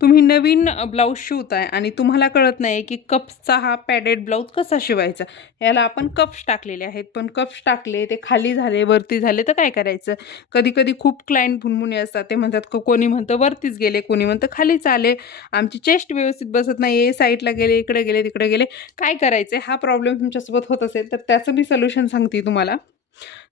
तुम्ही नवीन ब्लाऊज शिवताय आणि तुम्हाला कळत नाही की कप्सचा हा पॅडेड ब्लाऊज कसा शिवायचा. याला आपण कप्स टाकलेले आहेत, पण कप्स टाकले, ते खाली झाले, वरती झाले तर काय करायचं? कधी-कधी खूप क्लायंट भुणभुणे असतात. ते म्हणतात कोणी म्हणतं वरतीच गेले, कोणी म्हणतं खालीच आले. आमची चेस्ट व्यवस्थित बसत नाहीये, साईडला गेले, इकडे गेले, तिकडे गेले. काय करायचंय? हा प्रॉब्लेम तुमच्यासोबत होत असेल, तर त्याचं मी सोल्युशन सांगते तुम्हाला.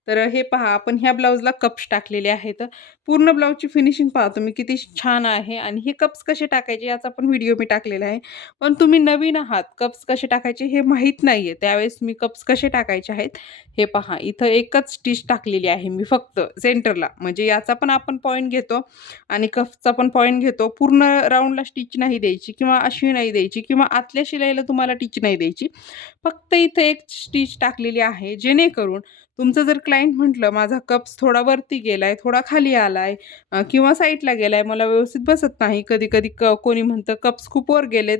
तर हे पहा, आपण ह्या ब्लाउजला कप्स टाकलेले आहेत. पूर्ण ब्लाउजची फिनिशिंग पहा तुम्ही किती छान आहे आणि हे कप्स कसे टाकायचे याचा पण व्हिडिओ मी टाकलेला आहे. पण तुम्ही नवीन आहात, कप्स कसे टाकायचे हे माहीत नाहीये. त्यावेळेस मी कप्स कसे टाकायचे आहेत, हे पहा. इथं एकच स्टिच टाकलेली आहे मी फक्त सेंटरला. म्हणजे याचा पण आपण पॉइंट घेतो आणि कप्सचा पण पॉइंट घेतो. पूर्ण राउंडला स्टिच नाही द्यायची किंवा अशी नाही द्यायची किंवा आतल्या शिलाईला तुम्हाला टिच नाही द्यायची. फक्त इथं एक स्टिच टाकलेली आहे, जेणेकरून तुमचं जर क्लायंट म्हटलं, "माझा कप्स थोडा वरती गेलाय, थोडा खाली आलाय किंवा साईडला गेलाय, मला व्यवस्थित बसत नाही." कधी-कधी कोणी म्हणतं, "कप्स खूप वर गेलेत,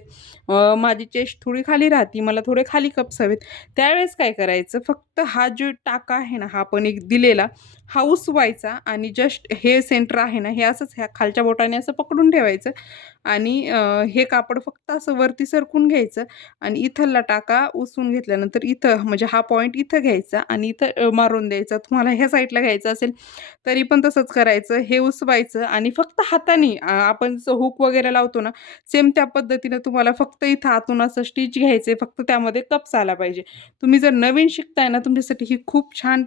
माझी चेस्ट थोडी खाली राहते, मला थोडे खाली कप्स हवेत." त्यावेळेस काय करायचं, फक्त हा जो टाका आहे ना, हा आपण एक दिलेला, हा उसवायचा आणि जस्ट हे सेंटर आहे ना, हे असंच ह्या खालच्या बोटाने असं पकडून ठेवायचं आणि हे कापड फक्त असं वरती सरकून घ्यायचं आणि इथला टाका उसवून घेतल्यानंतर इथं म्हणजे हा पॉइंट इथं घ्यायचा आणि इथं मारून द्यायचा. तुम्हाला ह्या साईडला घ्यायचं असेल तरी पण तसंच करायचं. हे उसवायचं आणि फक्त हाताने आपण जसं हुक वगैरे लावतो ना, सेम त्या पद्धतीनं तुम्हाला फक्त इथं आतून असं स्टिच घ्यायचे. फक्त त्यामध्ये कप्स आला पाहिजे. तुम्ही जर नवीन शिकताय ना, तुमच्यासाठी ही खूप छान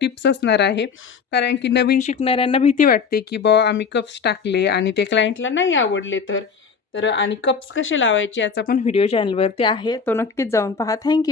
टिप्स असणार आहे. कारण की नवीन शिकणाऱ्यांना भीती वाटते, की बुवा आम्ही कप्स टाकले आणि ते क्लायंटला नाही आवडले तर. तर आणि कप्स कसे लावायचे याचा पण व्हिडिओ चॅनलवरती आहे. तो नक्कीच जाऊन पहा. थँक